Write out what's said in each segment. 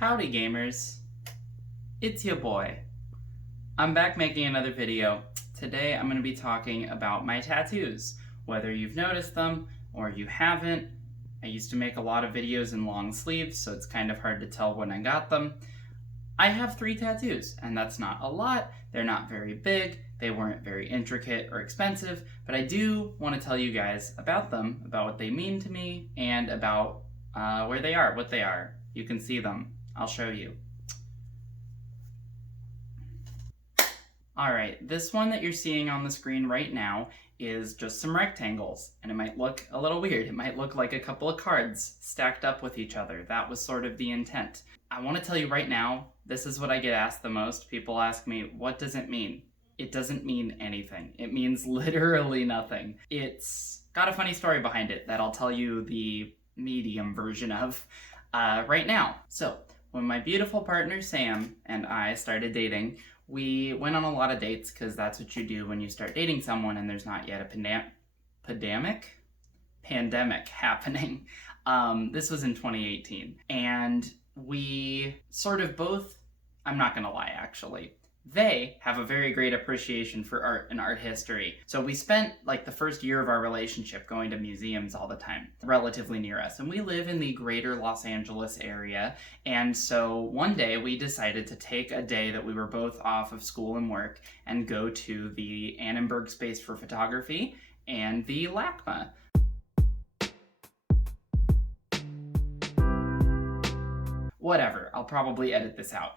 Howdy gamers, it's your boy. I'm back making another video. Today I'm going to be talking about my tattoos. Whether you've noticed them or you haven't, I used to make a lot of videos in long sleeves, so it's kind of hard to tell when I got them. I have 3 tattoos, and that's not a lot. They're not very big, they weren't very intricate or expensive, but I do want to tell you guys about them, about what they mean to me, and about where they are, what they are. You can see them. I'll show you. Alright, this one that you're seeing on the screen right now is just some rectangles, and it might look a little weird. It might look like a couple of cards stacked up with each other. That was sort of the intent. I want to tell you right now, this is what I get asked the most. People ask me, what does it mean? It doesn't mean anything. It means literally nothing. It's got a funny story behind it that I'll tell you the medium version of right now. So, when my beautiful partner Sam and I started dating, we went on a lot of dates because that's what you do when you start dating someone and there's not yet a pandemic happening. This was in 2018. And we sort of both, I'm not gonna lie actually, they have a very great appreciation for art and art history. So we spent like the first year of our relationship going to museums all the time, relatively near us. And we live in the greater Los Angeles area. And so one day we decided to take a day that we were both off of school and work and go to the Annenberg Space for Photography and the LACMA. Whatever, I'll probably edit this out.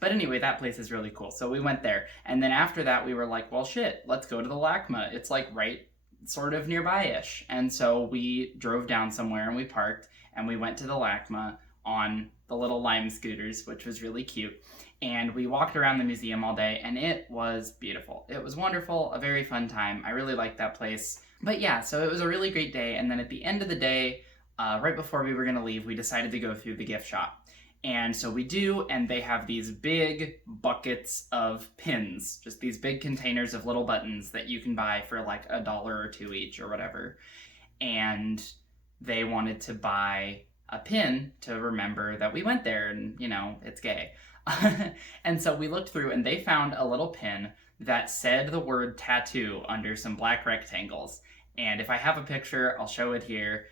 But anyway, that place is really cool. So we went there. And then after that, we were like, well, shit, let's go to the LACMA. It's like right sort of nearby-ish. And so we drove down somewhere and we parked and we went to the LACMA on the little Lime scooters, which was really cute. And we walked around the museum all day and it was beautiful. It was wonderful, a very fun time. I really liked that place. But yeah, so it was a really great day. And then at the end of the day, right before we were gonna leave, we decided to go through the gift shop. And so we do, and they have these big buckets of pins, just these big containers of little buttons that you can buy for like $1 or $2 each or whatever. And they wanted to buy a pin to remember that we went there and, you know, it's gay. And so we looked through and they found a little pin that said the word tattoo under some black rectangles. And if I have a picture, I'll show it here.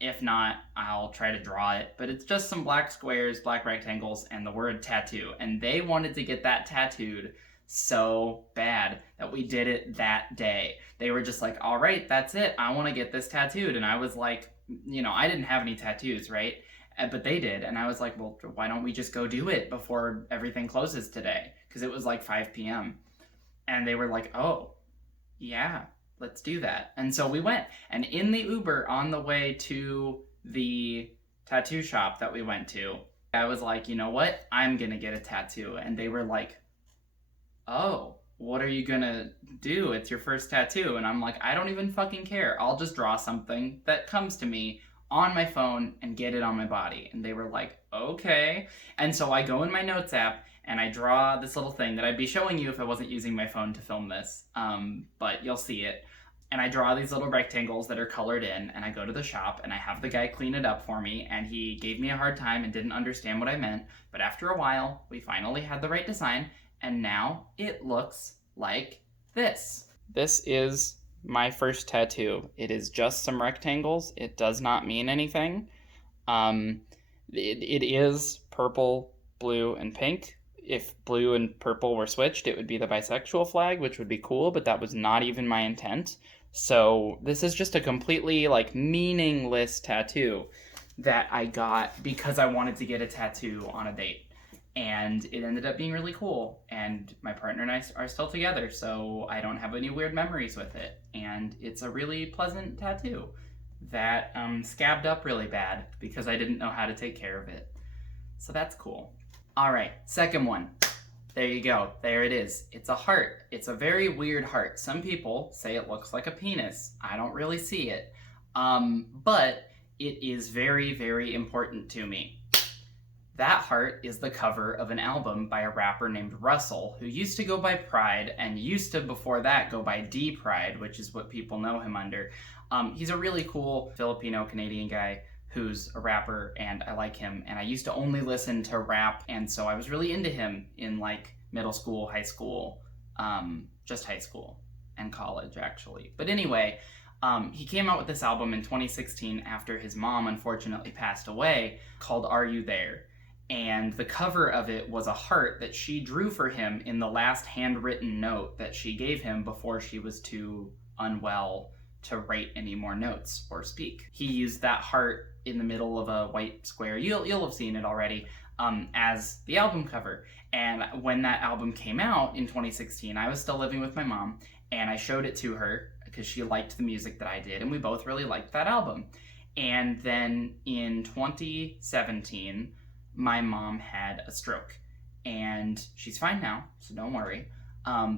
If not, I'll try to draw it, but it's just some black squares, black rectangles, and the word tattoo. And they wanted to get that tattooed so bad that we did it that day. They were just like, all right, that's it. I want to get this tattooed. And I was like, you know, I didn't have any tattoos, right? But they did. And I was like, well, why don't we just go do it before everything closes today? Because it was like 5 p.m. And they were like, oh, yeah. Let's do that. And so we went, and in the Uber on the way to the tattoo shop that we went to, I was like, you know what? I'm gonna get a tattoo. And they were like, oh, what are you gonna do? It's your first tattoo. And I'm like, I don't even fucking care. I'll just draw something that comes to me on my phone and get it on my body. And they were like, okay. And so I go in my notes app and I draw this little thing that I'd be showing you if I wasn't using my phone to film this, but you'll see it. And I draw these little rectangles that are colored in, and I go to the shop, and I have the guy clean it up for me, and he gave me a hard time and didn't understand what I meant, but after a while, we finally had the right design, and now it looks like this. This is my first tattoo. It is just some rectangles. It does not mean anything. It is purple, blue, and pink. If blue and purple were switched, it would be the bisexual flag, which would be cool, but that was not even my intent. So this is just a completely like meaningless tattoo that I got because I wanted to get a tattoo on a date. And it ended up being really cool. And my partner and I are still together, so I don't have any weird memories with it. And it's a really pleasant tattoo that scabbed up really bad because I didn't know how to take care of it. So that's cool. All right, second one. There you go. There it is. It's a heart. It's a very weird heart. Some people say it looks like a penis. I don't really see it. But it is very, very important to me. That heart is the cover of an album by a rapper named Russell, who used to go by Pride and used to, before that, go by D-Pride, which is what people know him under. He's a really cool Filipino-Canadian guy who's a rapper, and I like him. And I used to only listen to rap, and so I was really into him in like middle school, high school, just high school and college actually. But anyway, he came out with this album in 2016 after his mom unfortunately passed away, called Are You There? And the cover of it was a heart that she drew for him in the last handwritten note that she gave him before she was too unwell to write any more notes or speak. He used that heart in the middle of a white square, you'll have seen it already, as the album cover. And when that album came out in 2016, I was still living with my mom, and I showed it to her because she liked the music that I did, and we both really liked that album. And then in 2017, my mom had a stroke, and she's fine now, so don't worry.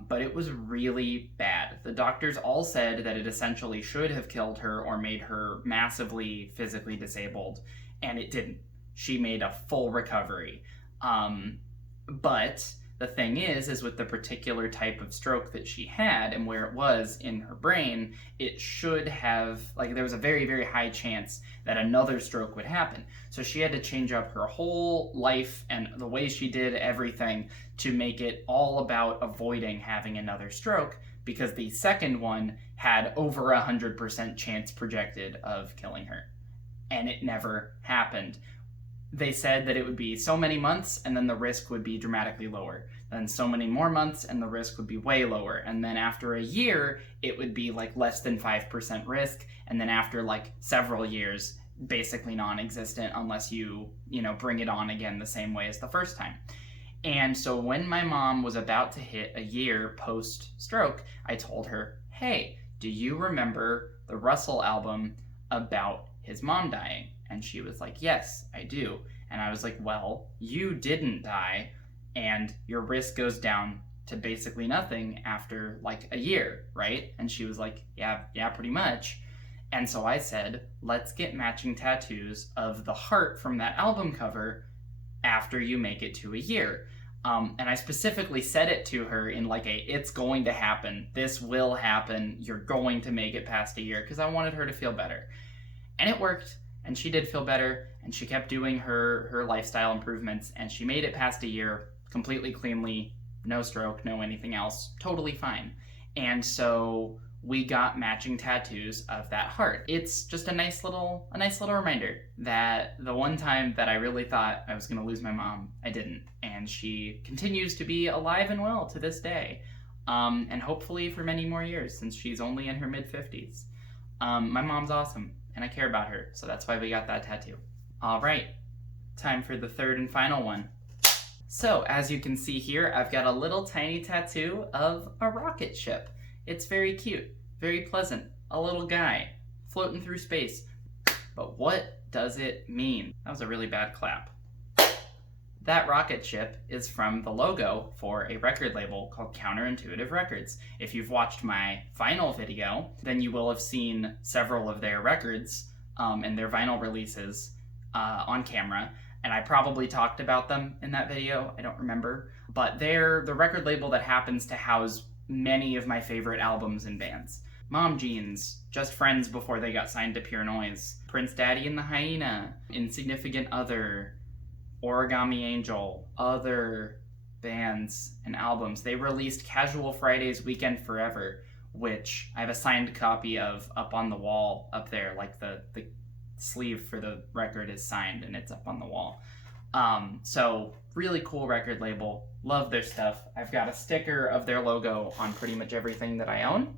But it was really bad. The doctors all said that it essentially should have killed her or made her massively physically disabled, and it didn't. She made a full recovery. But the thing is with the particular type of stroke that she had and where it was in her brain, it should have, like, there was a very, very high chance that another stroke would happen. So she had to change up her whole life and the way she did everything to make it all about avoiding having another stroke, because the second one had over 100% chance projected of killing her. And it never happened. They said that it would be so many months and then the risk would be dramatically lower. Then so many more months and the risk would be way lower. And then after a year, it would be like less than 5% risk. And then after like several years, basically non-existent unless you bring it on again the same way as the first time. And so when my mom was about to hit a year post-stroke, I told her, hey, do you remember the Russell album about his mom dying? And she was like, yes, I do. And I was like, well, you didn't die, and your risk goes down to basically nothing after like a year, right? And she was like, yeah, pretty much. And so I said, let's get matching tattoos of the heart from that album cover after you make it to a year. And I specifically said it to her in like it's going to happen. This will happen. You're going to make it past a year, because I wanted her to feel better. And it worked. And she did feel better, and she kept doing her lifestyle improvements, and she made it past a year completely cleanly, no stroke, no anything else, totally fine. And so we got matching tattoos of that heart. It's just a nice little reminder that the one time that I really thought I was going to lose my mom, I didn't. And she continues to be alive and well to this day, and hopefully for many more years, since she's only in her mid-50s. My mom's awesome, and I care about her, so that's why we got that tattoo. All right, time for the third and final one. So, as you can see here, I've got a little tiny tattoo of a rocket ship. It's very cute, very pleasant, a little guy floating through space. But what does it mean? That was a really bad clap. That rocket ship is from the logo for a record label called Counterintuitive Records. If you've watched my vinyl video, then you will have seen several of their records and their vinyl releases on camera. And I probably talked about them in that video, I don't remember. But they're the record label that happens to house many of my favorite albums and bands. Mom Jeans, Just Friends before they got signed to Pure Noise, Prince Daddy and the Hyena, Insignificant Other, Origami Angel, other bands and albums. They released Casual Friday's Weekend Forever, which I have a signed copy of up on the wall up there, like the sleeve for the record is signed and it's up on the wall. So really cool record label, love their stuff. I've got a sticker of their logo on pretty much everything that I own.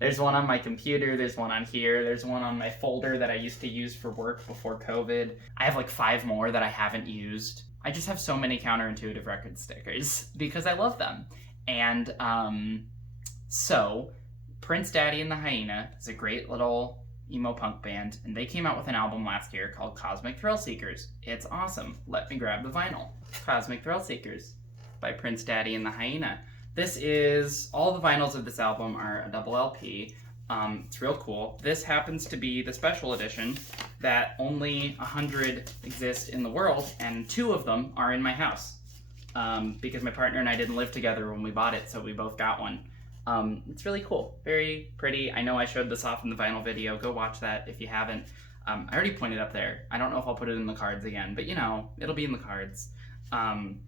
There's one on my computer, there's one on here, there's one on my folder that I used to use for work before COVID. I have like 5 more that I haven't used. I just have so many Counterintuitive Records stickers because I love them. And so Prince Daddy and the Hyena is a great little emo punk band, and they came out with an album last year called Cosmic Thrill Seekers. It's awesome. Let me grab the vinyl. Cosmic Thrill Seekers by Prince Daddy and the Hyena. This is, all the vinyls of this album are a double LP. It's real cool. This happens to be the special edition that only 100 exist in the world, and 2 of them are in my house. Because my partner and I didn't live together when we bought it, so we both got one. It's really cool. Very pretty. I know I showed this off in the vinyl video. Go watch that if you haven't. I already pointed up there. I don't know if I'll put it in the cards again, but you know, it'll be in the cards.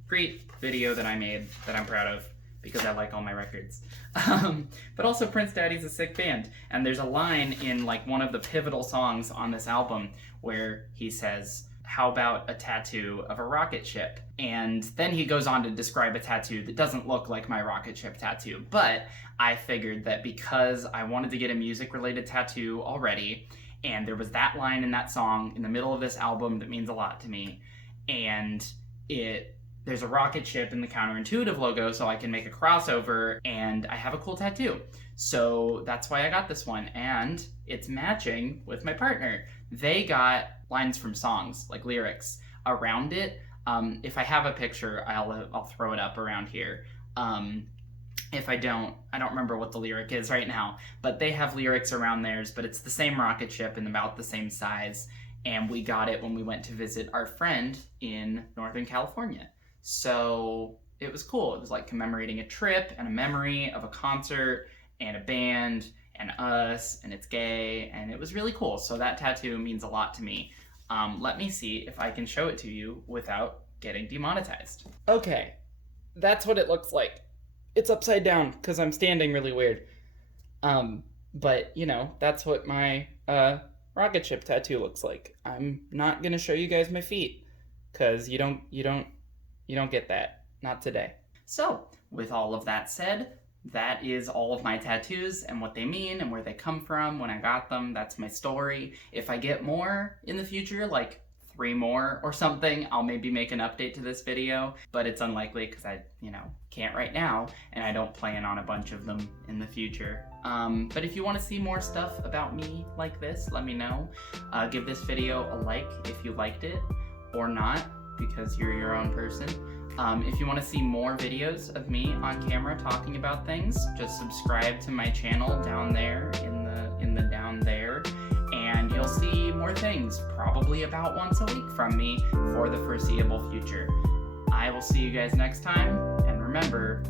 Great video that I made that I'm proud of because I like all my records. But also Prince Daddy's a sick band. And there's a line in like one of the pivotal songs on this album where he says, "How about a tattoo of a rocket ship?" And then he goes on to describe a tattoo that doesn't look like my rocket ship tattoo. But I figured that because I wanted to get a music-related tattoo already, and there was that line in that song in the middle of this album that means a lot to me, and there's a rocket ship in the Counterintuitive logo, so I can make a crossover, and I have a cool tattoo. So that's why I got this one, and it's matching with my partner. They got lines from songs, like lyrics, around it. If I have a picture, I'll throw it up around here. If I don't remember what the lyric is right now, but they have lyrics around theirs, but it's the same rocket ship and about the same size, and we got it when we went to visit our friend in Northern California. So it was cool. It was like commemorating a trip and a memory of a concert and a band and us, and it's gay, and it was really cool. So that tattoo means a lot to me. Let me see if I can show it to you without getting demonetized. Okay, that's what it looks like. It's upside down because I'm standing really weird. But you know, that's what my rocket ship tattoo looks like. I'm not gonna show you guys my feet because you don't get that. Not today. So, with all of that said, that is all of my tattoos and what they mean and where they come from, when I got them. That's my story. If I get more in the future, like 3 more or something, I'll maybe make an update to this video, but it's unlikely because I, can't right now, and I don't plan on a bunch of them in the future. But if you want to see more stuff about me like this, let me know. Give this video a like if you liked it, or not, because you're your own person. If you want to see more videos of me on camera talking about things, just subscribe to my channel down there in the down there, and you'll see more things, probably about once a week from me for the foreseeable future. I will see you guys next time, and remember,